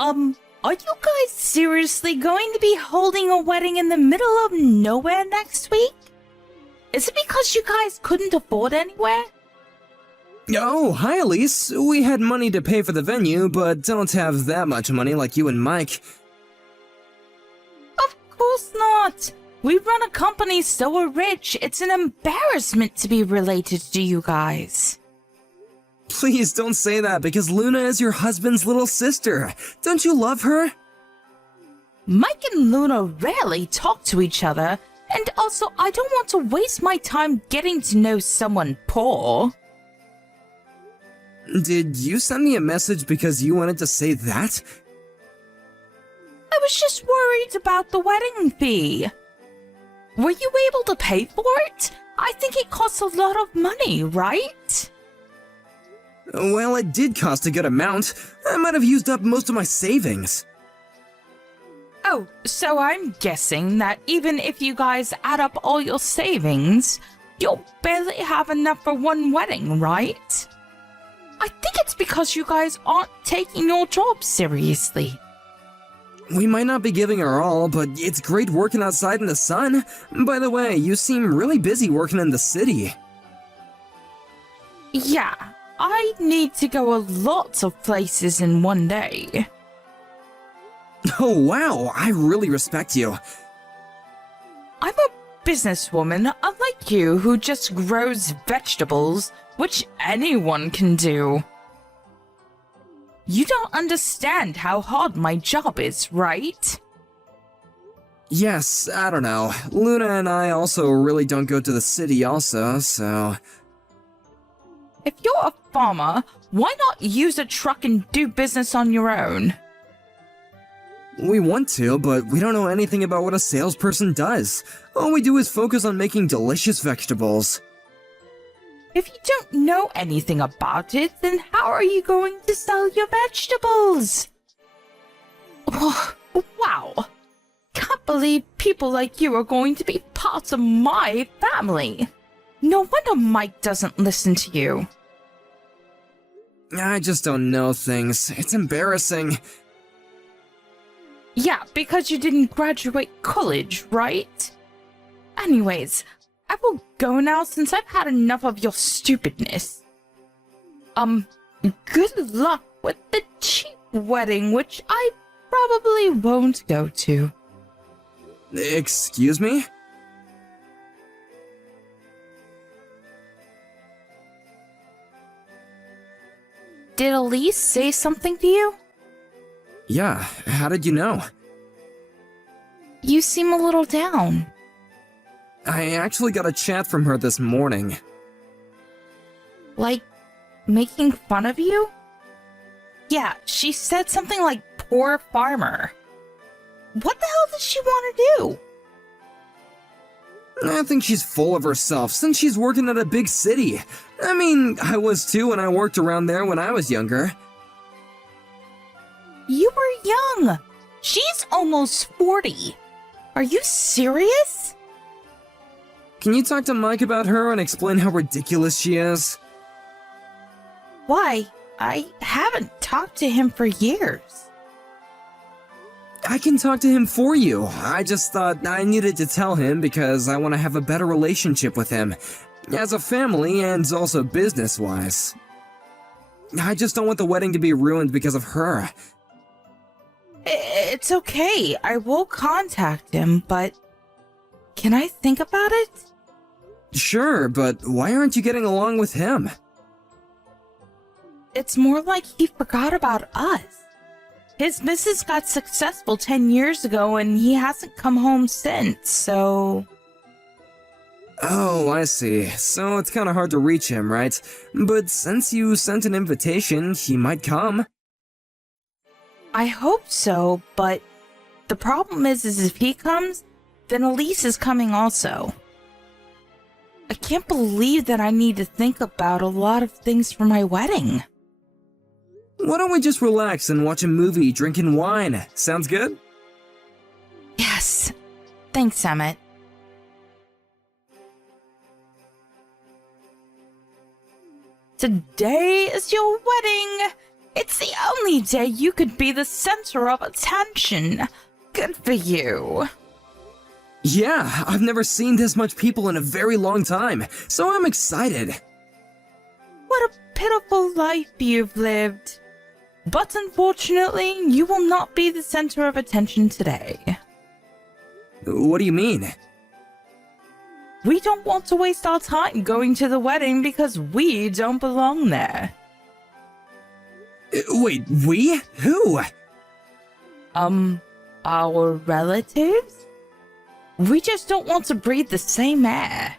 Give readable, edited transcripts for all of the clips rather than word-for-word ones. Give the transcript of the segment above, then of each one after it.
Are you guys seriously going to be holding a wedding in the middle of nowhere next week? Is it because you guys couldn't afford anywhere? Oh, hi Elise. We had money to pay for the venue, but don't have that much money like you and Mike. Of course not! We run a company so we're rich, it's an embarrassment to be related to you guys. Please don't say that, because Luna is your husband's little sister. Don't you love her? Mike and Luna rarely talk to each other, and also I don't want to waste my time getting to know someone poor. Did you send me a message because you wanted to say that? I was just worried about the wedding fee. Were you able to pay for it? I think it costs a lot of money, right? Well, it did cost a good amount. I might have used up most of my savings. Oh, so I'm guessing that even if you guys add up all your savings, you'll barely have enough for one wedding, right? I think it's because you guys aren't taking your job seriously. We might not be giving our all, but it's great working outside in the sun. By the way, you seem really busy working in the city. Yeah, I need to go a lot of places in one day. Oh wow, I really respect you. I'm a businesswoman, unlike you, who just grows vegetables, which anyone can do. You don't understand how hard my job is, right? Yes, I don't know. Luna and I also really don't go to the city also, so... If you're a farmer, why not use a truck and do business on your own? We want to, but we don't know anything about what a salesperson does. All we do is focus on making delicious vegetables. If you don't know anything about it, then how are you going to sell your vegetables? Oh, wow. Can't believe people like you are going to be part of my family. No wonder Mike doesn't listen to you. I just don't know things. It's embarrassing. Yeah, because you didn't graduate college, right? Anyways, I will go now since I've had enough of your stupidness. Good luck with the cheap wedding, which I probably won't go to. Excuse me? Did Elise say something to you? Yeah, how did you know? You seem a little down. I actually got a chat from her this morning. Like, making fun of you? Yeah, she said something like, poor farmer. What the hell does she want to do? I think she's full of herself since she's working at a big city. I mean, I was too when I worked around there when I was younger. You were young. She's almost 40. Are you serious? Can you talk to Mike about her and explain how ridiculous she is? Why? I haven't talked to him for years. I can talk to him for you. I just thought I needed to tell him because I want to have a better relationship with him. As a family and also business-wise. I just don't want the wedding to be ruined because of her. It's okay. I will contact him, but... Can I think about it? Sure, but why aren't you getting along with him? It's more like he forgot about us. His business got successful 10 years ago and he hasn't come home since, so... Oh, I see. So it's kinda hard to reach him, right? But since you sent an invitation, he might come. I hope so, but the problem is if he comes, then Elise is coming also. I can't believe that I need to think about a lot of things for my wedding. Why don't we just relax and watch a movie drinking wine? Sounds good? Yes. Thanks, Emmett. Today is your wedding! It's the only day you could be the center of attention. Good for you. Yeah, I've never seen this much people in a very long time, so I'm excited. What a pitiful life you've lived. But unfortunately, you will not be the center of attention today. What do you mean? We don't want to waste our time going to the wedding because we don't belong there. Wait, we? Who? Our relatives? We just don't want to breathe the same air.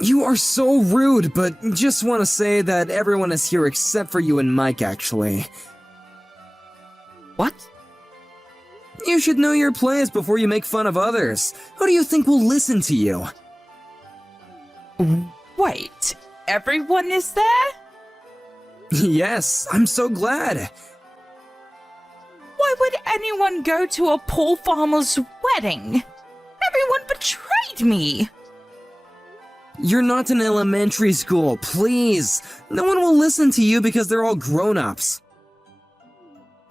You are so rude, but just want to say that everyone is here except for you and Mike, actually. What? You should know your place before you make fun of others. Who do you think will listen to you? Wait, everyone is there? Yes, I'm so glad. Why would anyone go to a poor farmer's wedding? Everyone betrayed me. You're not in elementary school, please. No one will listen to you because they're all grown-ups.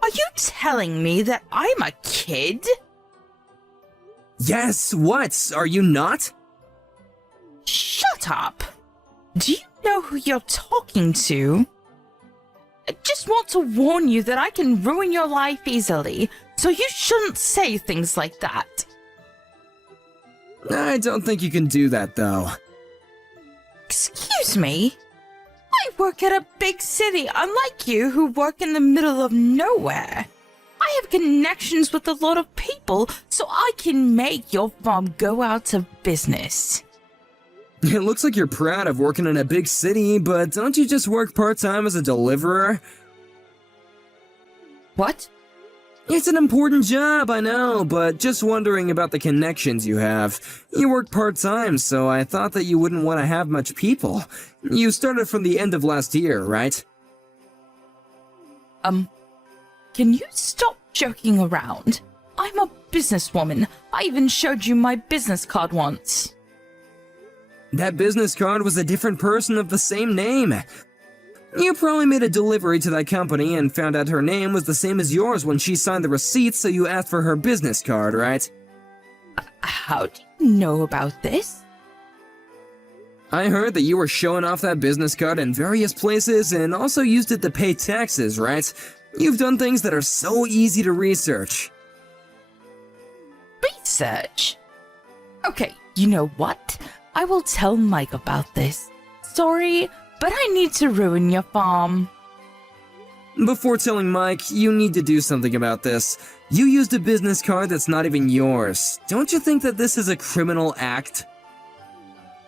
Are you telling me that I'm a kid? Yes, what? Are you not? Shut up. Do you know who you're talking to? I just want to warn you that I can ruin your life easily, so you shouldn't say things like that. I don't think you can do that, though. Excuse me? I work at a big city, unlike you who work in the middle of nowhere. I have connections with a lot of people, so I can make your farm go out of business. It looks like you're proud of working in a big city, but don't you just work part-time as a deliverer? What? It's an important job, I know, but just wondering about the connections you have. You work part-time, so I thought that you wouldn't want to have much people. You started from the end of last year, right? Can you stop joking around? I'm a businesswoman. I even showed you my business card once. That business card was a different person of the same name. You probably made a delivery to that company and found out her name was the same as yours when she signed the receipt, so you asked for her business card, right? How do you know about this? I heard that you were showing off that business card in various places and also used it to pay taxes, right? You've done things that are so easy to research. Research? Okay, you know what? I will tell Mike about this. Sorry, but I need to ruin your farm. Before telling Mike, you need to do something about this. You used a business card that's not even yours. Don't you think that this is a criminal act?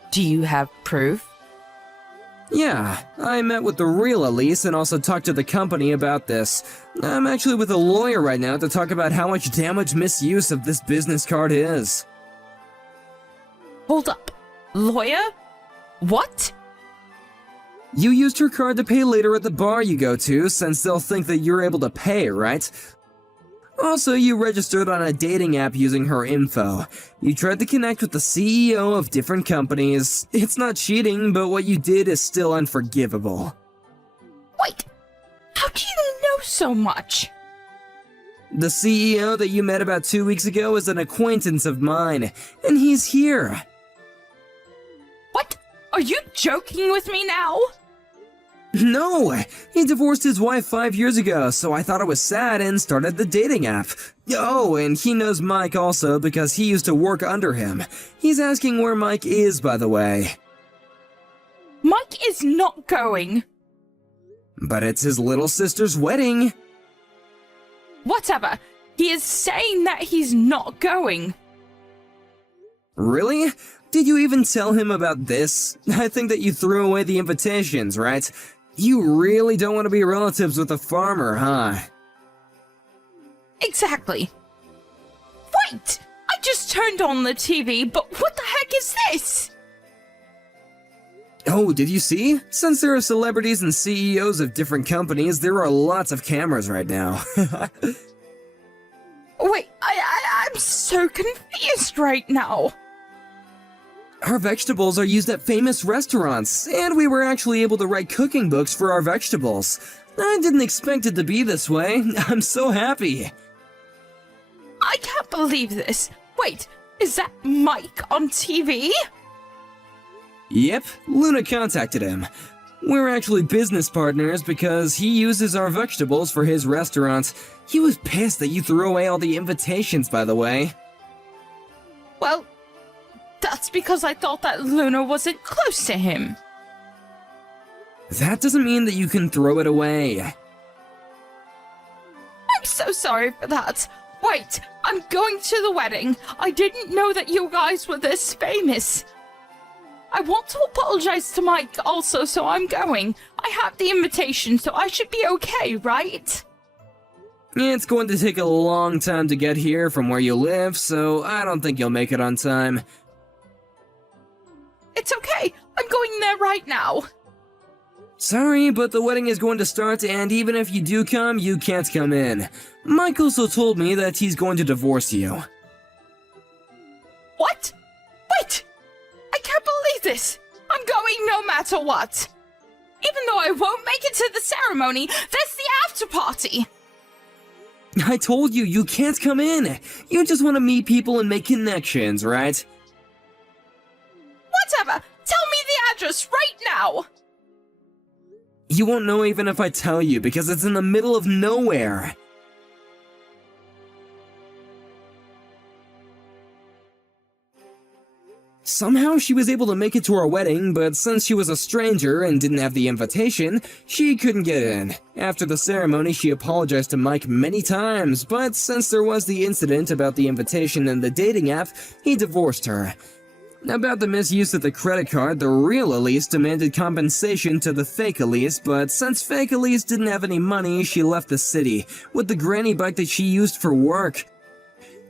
Do you have proof? Yeah, I met with the real Elise and also talked to the company about this. I'm actually with a lawyer right now to talk about how much damage misuse of this business card is. Hold up. Lawyer? What? You used her card to pay later at the bar you go to, since they'll think that you're able to pay, right? Also, you registered on a dating app using her info. You tried to connect with the CEO of different companies. It's not cheating, but what you did is still unforgivable. Wait, how do you know so much? The CEO that you met about 2 weeks ago is an acquaintance of mine, and he's here. What? Are you joking with me now? No, he divorced his wife 5 years ago, so I thought it was sad and started the dating app. Oh, and he knows Mike also because he used to work under him. He's asking where Mike is, by the way. Mike is not going. But it's his little sister's wedding. Whatever. He is saying that he's not going. Really? Did you even tell him about this? I think that you threw away the invitations, right? You really don't want to be relatives with a farmer, huh? Exactly. Wait! I just turned on the TV, but what the heck is this? Oh, did you see? Since there are celebrities and CEOs of different companies, there are lots of cameras right now. Wait, I'm so confused right now. Our vegetables are used at famous restaurants, and we were actually able to write cooking books for our vegetables. I didn't expect it to be this way. I'm so happy. I can't believe this. Wait, is that Mike on TV? Yep, Luna contacted him. We're actually business partners because he uses our vegetables for his restaurant. He was pissed that you threw away all the invitations, by the way. Well, that's because I thought that Luna wasn't close to him. That doesn't mean that you can throw it away. I'm so sorry for that. Wait, I'm going to the wedding. I didn't know that you guys were this famous. I want to apologize to Mike also, so I'm going. I have the invitation, so I should be okay, right? It's going to take a long time to get here from where you live, so I don't think you'll make it on time. It's okay. I'm going there right now. Sorry, but the wedding is going to start, and even if you do come, you can't come in. Mike also told me that he's going to divorce you. What? Wait! I can't believe this! I'm going no matter what! Even though I won't make it to the ceremony, there's the after party! I told you, you can't come in! You just want to meet people and make connections, right? Whatever! Tell me the address right now! You won't know even if I tell you, because it's in the middle of nowhere. Somehow she was able to make it to our wedding, but since she was a stranger and didn't have the invitation, she couldn't get in. After the ceremony, she apologized to Mike many times, but since there was the incident about the invitation and the dating app, he divorced her. About the misuse of the credit card, the real Elise demanded compensation to the fake Elise, but since fake Elise didn't have any money, she left the city, with the granny bike that she used for work.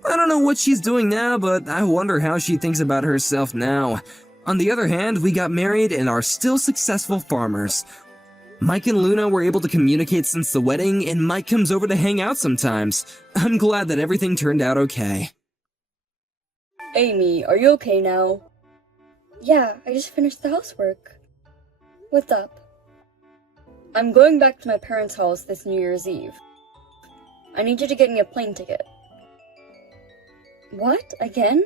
I don't know what she's doing now, but I wonder how she thinks about herself now. On the other hand, we got married and are still successful farmers. Mike and Luna were able to communicate since the wedding, and Mike comes over to hang out sometimes. I'm glad that everything turned out okay. Amy, are you okay now? Yeah, I just finished the housework. What's up? I'm going back to my parents' house this New Year's Eve. I need you to get me a plane ticket. What? Again?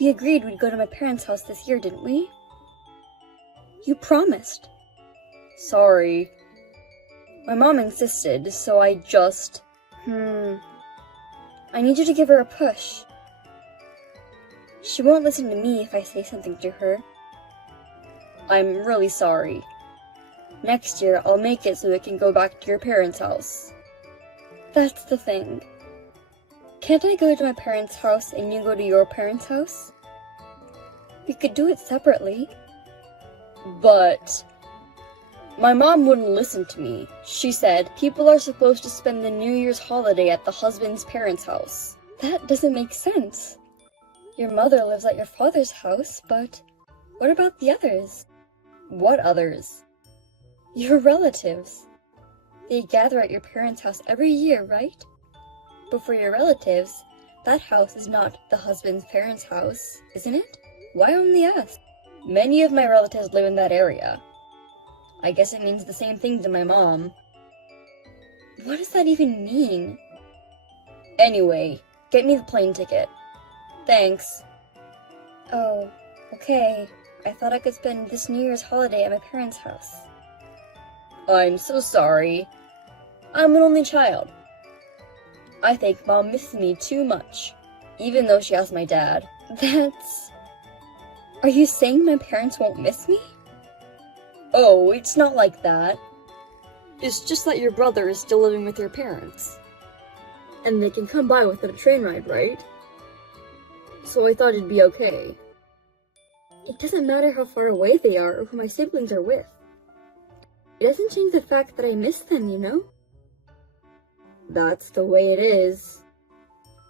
We agreed we'd go to my parents' house this year, didn't we? You promised. Sorry. My mom insisted, so I just... I need you to give her a push. She won't listen to me if I say something to her. I'm really sorry. Next year, I'll make it so it can go back to your parents' house. That's the thing. Can't I go to my parents' house and you go to your parents' house? We could do it separately. But... my mom wouldn't listen to me. She said people are supposed to spend the New Year's holiday at the husband's parents' house. That doesn't make sense. Your mother lives at your father's house, but what about the others? What others? Your relatives. They gather at your parents' house every year, right? But for your relatives, that house is not the husband's parents' house, isn't it? Why only us? Many of my relatives live in that area. I guess it means the same thing to my mom. What does that even mean? Anyway, get me the plane ticket. Thanks. Oh, okay. I thought I could spend this New Year's holiday at my parents' house. I'm so sorry. I'm an only child. I think Mom misses me too much, even though she has my dad. That's... Are you saying my parents won't miss me? Oh, it's not like that. It's just that your brother is still living with your parents. And they can come by without a train ride, right? So I thought it'd be okay. It doesn't matter how far away they are or who my siblings are with. It doesn't change the fact that I miss them, you know? That's the way it is.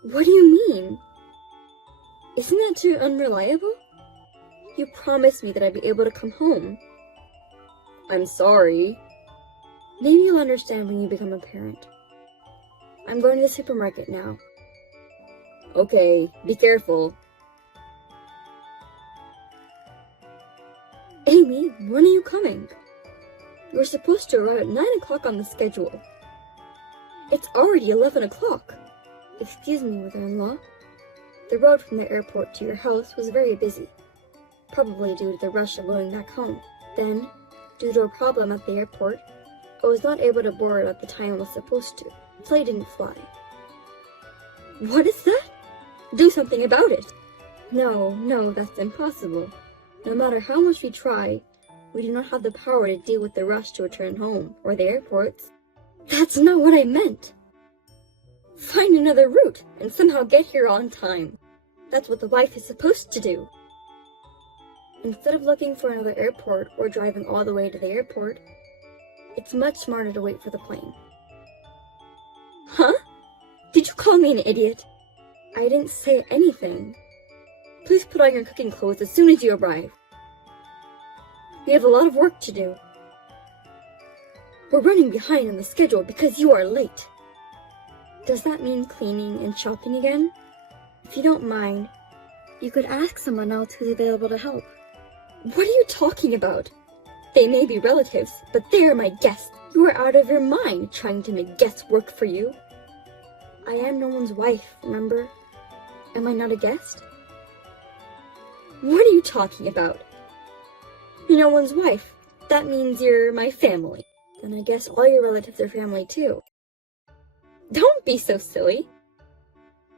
What do you mean? Isn't that too unreliable? You promised me that I'd be able to come home. I'm sorry. Maybe you'll understand when you become a parent. I'm going to the supermarket now. Okay, be careful. Amy, when are you coming? You were supposed to arrive at 9 o'clock on the schedule. It's already 11 o'clock. Excuse me, mother-in-law. The road from the airport to your house was very busy, probably due to the rush of going back home. Then, due to a problem at the airport, I was not able to board at the time I was supposed to. The flight didn't fly. What is that? Do something about it. No, that's impossible. No matter how much we try, we do not have the power to deal with the rush to return home, or the airports. That's not what I meant. Find another route, and somehow get here on time. That's what the wife is supposed to do. Instead of looking for another airport or driving all the way to the airport, it's much smarter to wait for the plane. Huh? Did you call me an idiot? I didn't say anything. Please put on your cooking clothes as soon as you arrive. We have a lot of work to do. We're running behind on the schedule because you are late. Does that mean cleaning and shopping again? If you don't mind, you could ask someone else who's available to help. What are you talking about? They may be relatives, but they are my guests. You are out of your mind trying to make guests work for you. I am no one's wife, remember? Am I not a guest? What are you talking about? You're no one's wife. That means you're my family. Then I guess all your relatives are family too. Don't be so silly.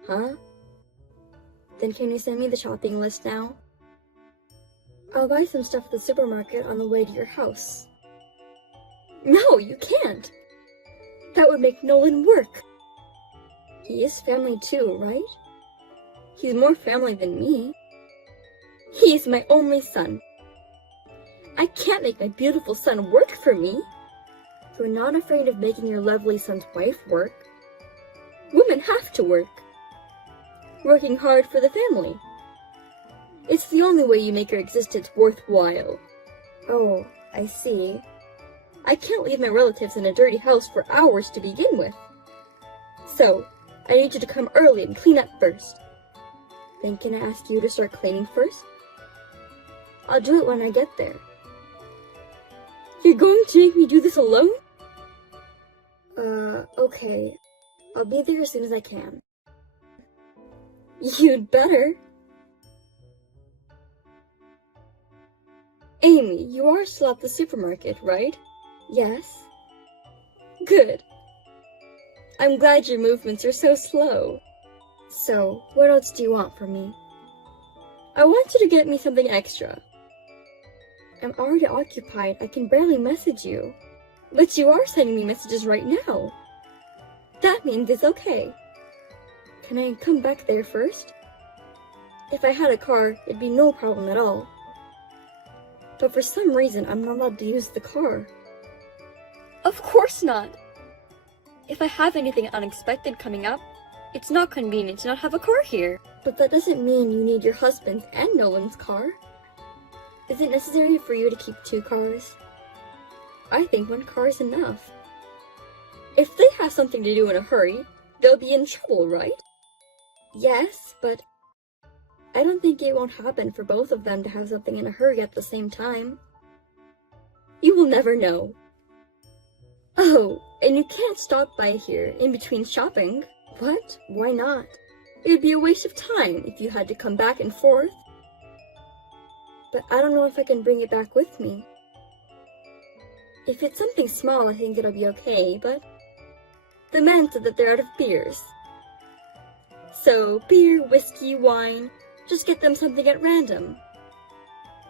Huh? Then can you send me the shopping list now? I'll buy some stuff at the supermarket on the way to your house. No, you can't. That would make Nolan work. He is family too, right? He's more family than me. He is my only son. I can't make my beautiful son work for me. You're not afraid of making your lovely son's wife work. Women have to work. Working hard for the family. It's the only way you make your existence worthwhile. Oh, I see. I can't leave my relatives in a dirty house for hours to begin with. So, I need you to come early and clean up first. Then can I ask you to start cleaning first? I'll do it when I get there. You're going to make me do this alone? Okay. I'll be there as soon as I can. You'd better. Amy, you are still at the supermarket, right? Yes. Good. I'm glad your movements are so slow. So, what else do you want from me? I want you to get me something extra. I'm already occupied. I can barely message you. But you are sending me messages right now. That means it's okay. Can I come back there first? If I had a car, it'd be no problem at all. But for some reason, I'm not allowed to use the car. Of course not! If I have anything unexpected coming up, it's not convenient to not have a car here. But that doesn't mean you need your husband's and Nolan's car. Is it necessary for you to keep 2 cars? I think 1 car is enough. If they have something to do in a hurry, they'll be in trouble, right? Yes, but I don't think it won't happen for both of them to have something in a hurry at the same time. You will never know. Oh, and you can't stop by here in between shopping. What? Why not? It would be a waste of time if you had to come back and forth. But I don't know if I can bring it back with me. If it's something small, I think it'll be okay, but the men said that they're out of beers. So, beer, whiskey, wine, just get them something at random.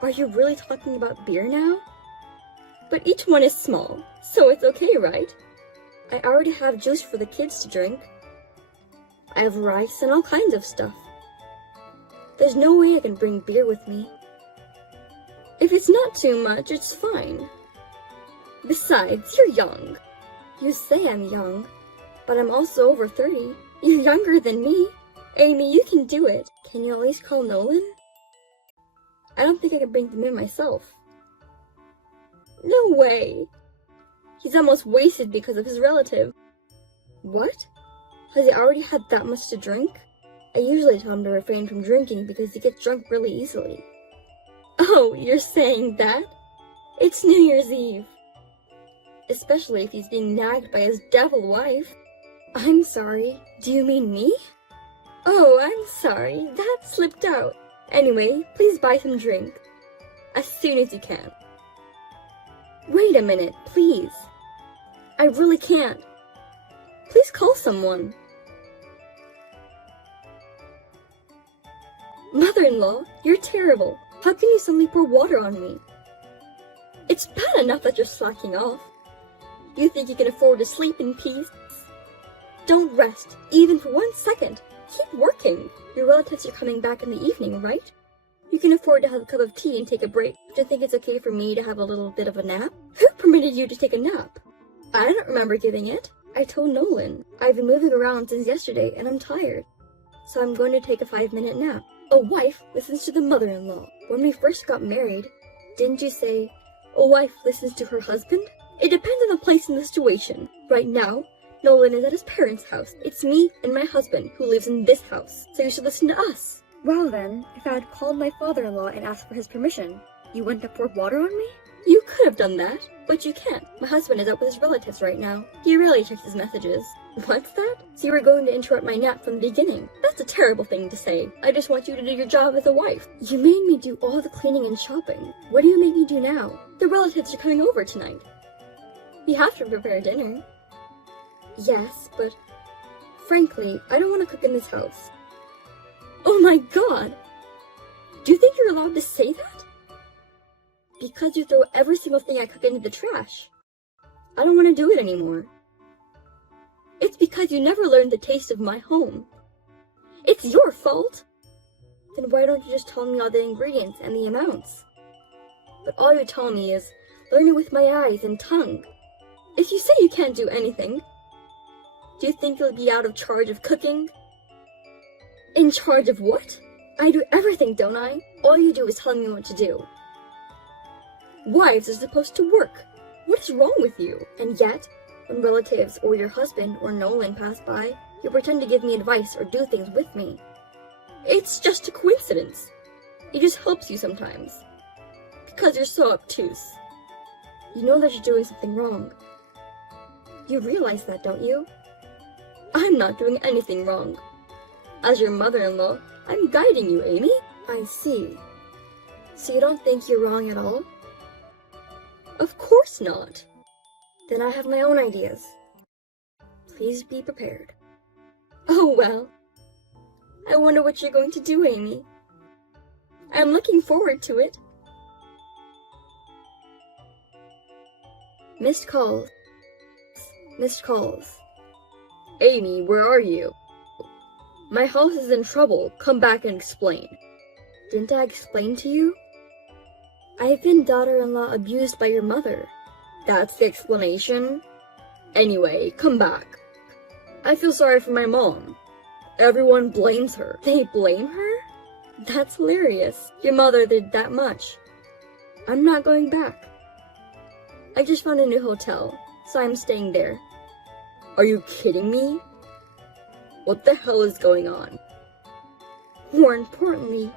Are you really talking about beer now? But each one is small, so it's okay, right? I already have juice for the kids to drink. I have rice and all kinds of stuff. There's no way I can bring beer with me. If it's not too much, it's fine. Besides, you're young. You say I'm young, but I'm also over 30. You're younger than me. Amy, you can do it. Can you at least call Nolan? I don't think I can bring them in myself. No way. He's almost wasted because of his relative. What? Has he already had that much to drink? I usually tell him to refrain from drinking because he gets drunk really easily. Oh, you're saying that? It's New Year's Eve. especially if he's being nagged by his devil wife. I'm sorry, do you mean me? Oh, I'm sorry, that slipped out. Anyway, please buy some drink. As soon as you can. Wait a minute, please. I really can't. Please call someone. Mother-in-law, you're terrible. How can you suddenly pour water on me? It's bad enough that you're slacking off. You think you can afford to sleep in peace? Don't rest, even for 1 second. Keep working. Your relatives are coming back in the evening, right? You can afford to have a cup of tea and take a break. Do you think it's okay for me to have a little bit of a nap? Who permitted you to take a nap? I don't remember giving it. I told Nolan. I've been moving around since yesterday and I'm tired. So I'm going to take a 5-minute nap. A wife listens to the mother-in-law. When we first got married, didn't you say, a wife listens to her husband? It depends on the place and the situation. Right now, Nolan is at his parents' house. It's me and my husband who lives in this house, so you should listen to us. Well then, if I had called my father-in-law and asked for his permission, you wouldn't have poured water on me? You could have done that, but you can't. My husband is out with his relatives right now. He rarely checks his messages. What's that? So you were going to interrupt my nap from the beginning. That's a terrible thing to say. I just want you to do your job as a wife. You made me do all the cleaning and shopping. What do you make me do now? The relatives are coming over tonight. We have to prepare dinner. Yes, but frankly, I don't want to cook in this house. Oh my god! Do you think you're allowed to say that? Because you throw every single thing I cook into the trash. I don't want to do it anymore. It's because you never learned the taste of my home. It's your fault! Then why don't you just tell me all the ingredients and the amounts? But all you tell me is, learn it with my eyes and tongue. If you say you can't do anything, do you think you'll be out of charge of cooking? In charge of what? I do everything, don't I? All you do is tell me what to do. Wives are supposed to work. What is wrong with you? And yet, when relatives or your husband or Nolan pass by, you pretend to give me advice or do things with me. It's just a coincidence. It just helps you sometimes. Because you're so obtuse. You know that you're doing something wrong. You realize that, don't you? I'm not doing anything wrong. As your mother-in-law, I'm guiding you, Amy. I see. So you don't think you're wrong at all? Of course not. Then I have my own ideas. Please be prepared. Oh well. I wonder what you're going to do, Amy. I'm looking forward to it. Missed calls. Missed calls. Amy, where are you? My house is in trouble. Come back and explain. Didn't I explain to you? I've been daughter-in-law abused by your mother. That's the explanation? Anyway, come back. I feel sorry for my mom. Everyone blames her. They blame her? That's hilarious. Your mother did that much. I'm not going back. I just found a new hotel, so I'm staying there. Are you kidding me? What the hell is going on? More importantly,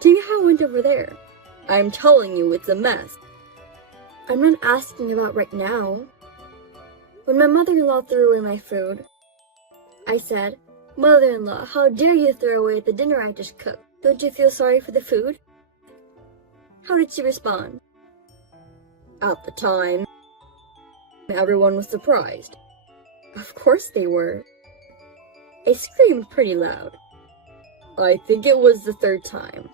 tell me how it went over there. I'm telling you, it's a mess. I'm not asking about right now. When my mother-in-law threw away my food, I said, Mother-in-law, how dare you throw away the dinner I just cooked? Don't you feel sorry for the food? How did she respond? At the time, everyone was surprised. Of course they were. I screamed pretty loud. I think it was the third time.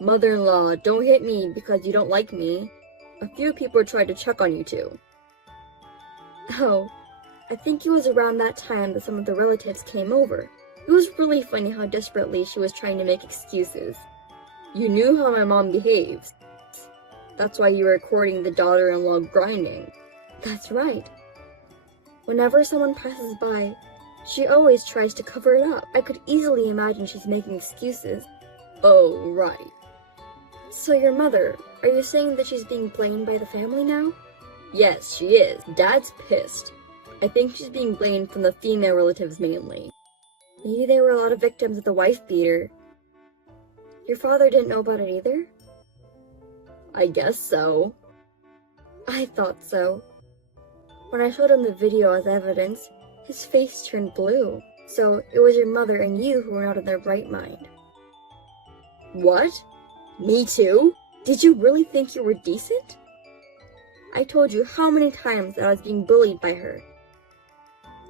Mother-in-law, don't hit me because you don't like me. A few people tried to check on you too. Oh, I think it was around that time that some of the relatives came over. It was really funny how desperately she was trying to make excuses. You knew how my mom behaves. That's why you were recording the daughter-in-law grinding. That's right. Whenever someone passes by, she always tries to cover it up. I could easily imagine she's making excuses. Oh, right. So your mother, are you saying that she's being blamed by the family now? Yes, she is. Dad's pissed. I think she's being blamed from the female relatives mainly. Maybe there were a lot of victims of the wife beater. Your father didn't know about it either? I guess so. I thought so. When I showed him the video as evidence, his face turned blue. So it was your mother and you who were not in their right mind. What? Me too? Did you really think you were decent? I told you how many times that I was being bullied by her.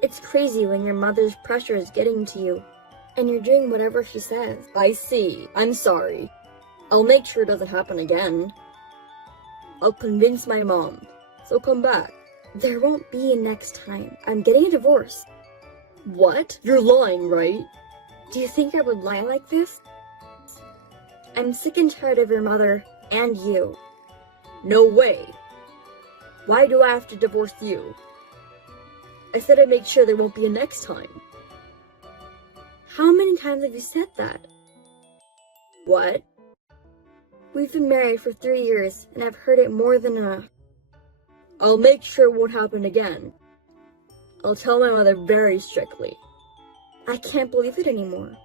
It's crazy when your mother's pressure is getting to you, and you're doing whatever she says. I see. I'm sorry. I'll make sure it doesn't happen again. I'll convince my mom, so come back. There won't be a next time. I'm getting a divorce. What? You're lying, right? Do you think I would lie like this? I'm sick and tired of your mother and you. No way. Why do I have to divorce you? I said I'd make sure there won't be a next time. How many times have you said that? What? We've been married for 3 years, and I've heard it more than enough. I'll make sure it won't happen again. I'll tell my mother very strictly. I can't believe it anymore.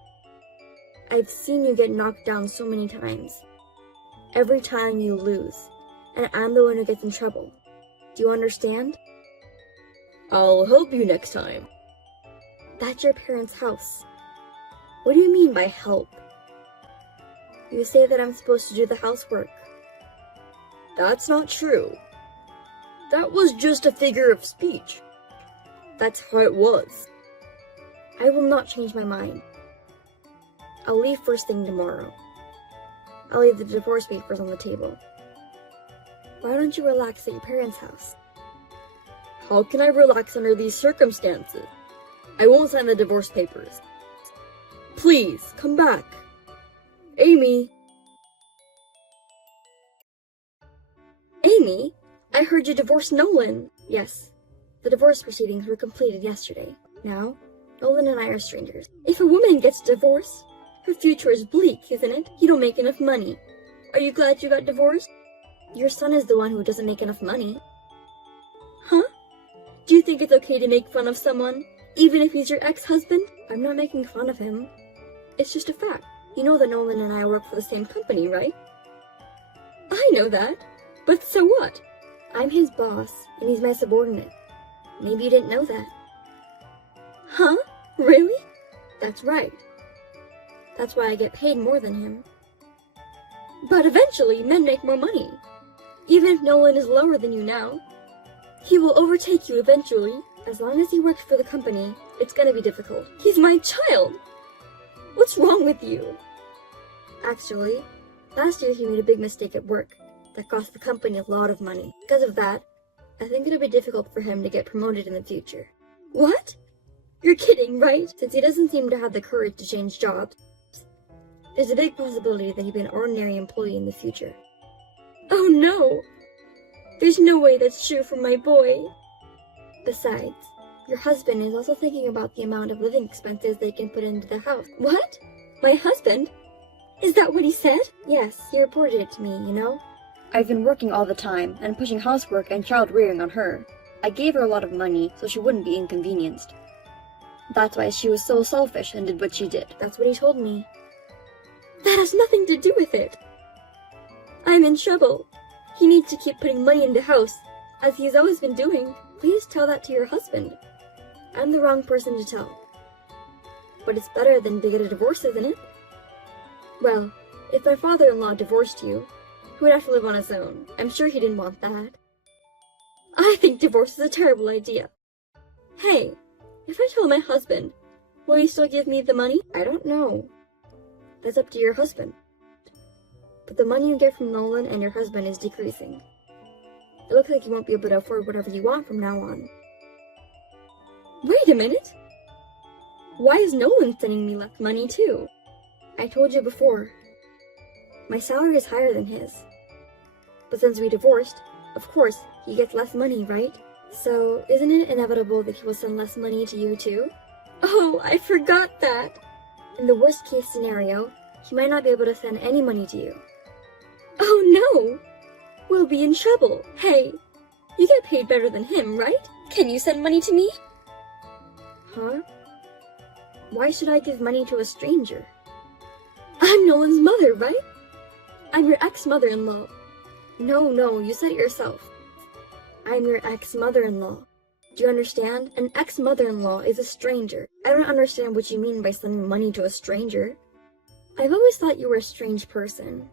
I've seen you get knocked down so many times. Every time you lose, and I'm the one who gets in trouble. Do you understand? I'll help you next time. That's your parents' house. What do you mean by help? You say that I'm supposed to do the housework. That's not true. That was just a figure of speech. That's how it was. I will not change my mind. I'll leave first thing tomorrow. I'll leave the divorce papers on the table. Why don't you relax at your parents' house? How can I relax under these circumstances? I won't sign the divorce papers. Please, come back. Amy! Amy? I heard you divorced Nolan. Yes, the divorce proceedings were completed yesterday. Now, Nolan and I are strangers. If a woman gets divorced, her future is bleak, isn't it? You don't make enough money. Are you glad you got divorced? Your son is the one who doesn't make enough money. Huh? Do you think it's okay to make fun of someone, even if he's your ex-husband? I'm not making fun of him. It's just a fact. You know that Nolan and I work for the same company, right? I know that. But so what? I'm his boss, and he's my subordinate. Maybe you didn't know that. Huh? Really? That's right. That's why I get paid more than him. But eventually, men make more money. Even if Nolan is lower than you now, he will overtake you eventually. As long as he works for the company, it's gonna be difficult. He's my child! What's wrong with you? Actually, last year he made a big mistake at work that cost the company a lot of money. Because of that, I think it'll be difficult for him to get promoted in the future. What? You're kidding, right? Since he doesn't seem to have the courage to change jobs, there's a big possibility that he'll be an ordinary employee in the future. Oh no! There's no way that's true for my boy. Besides, your husband is also thinking about the amount of living expenses they can put into the house. What? My husband? Is that what he said? Yes, he reported it to me, you know? I've been working all the time and pushing housework and child rearing on her. I gave her a lot of money so she wouldn't be inconvenienced. That's why she was so selfish and did what she did. That's what he told me. That has nothing to do with it. I'm in trouble. He needs to keep putting money in the house, as he's always been doing. Please tell that to your husband. I'm the wrong person to tell. But it's better than to get a divorce, isn't it? Well, if my father-in-law divorced you, he would have to live on his own. I'm sure he didn't want that. I think divorce is a terrible idea. Hey, if I tell my husband, will he still give me the money? I don't know. That's up to your husband. But the money you get from Nolan and your husband is decreasing. It looks like you won't be able to afford whatever you want from now on. Wait a minute! Why is Nolan sending me less money too? I told you before. My salary is higher than his. But since we divorced, of course, he gets less money, right? So, isn't it inevitable that he will send less money to you too? Oh, I forgot that! In the worst case scenario, he might not be able to send any money to you. Oh no! We'll be in trouble. Hey, you get paid better than him, right? Can you send money to me? Huh? Why should I give money to a stranger? I'm Nolan's mother, right? I'm your ex-mother-in-law. No, you said it yourself. I'm your ex-mother-in-law. Do you understand? An ex-mother-in-law is a stranger. I don't understand what you mean by sending money to a stranger. I've always thought you were a strange person.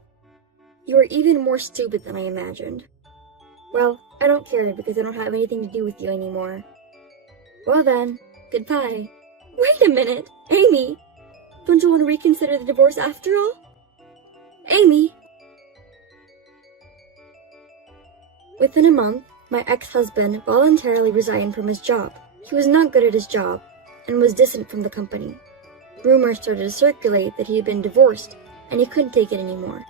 You are even more stupid than I imagined. Well, I don't care because I don't have anything to do with you anymore. Well then, goodbye. Wait a minute, Amy! Don't you want to reconsider the divorce after all? Amy! Within a month, my ex-husband voluntarily resigned from his job. He was not good at his job, and was distant from the company. Rumors started to circulate that he had been divorced, and he couldn't take it anymore.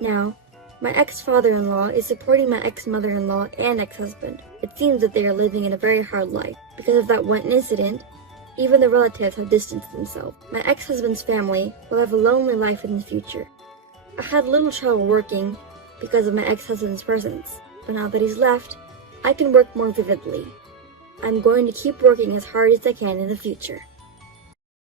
Now, my ex-father-in-law is supporting my ex-mother-in-law and ex-husband. It seems that they are living in a very hard life. Because of that one incident, even the relatives have distanced themselves. My ex-husband's family will have a lonely life in the future. I had little trouble working because of my ex-husband's presence, but now that he's left, I can work more vividly. I'm going to keep working as hard as I can in the future.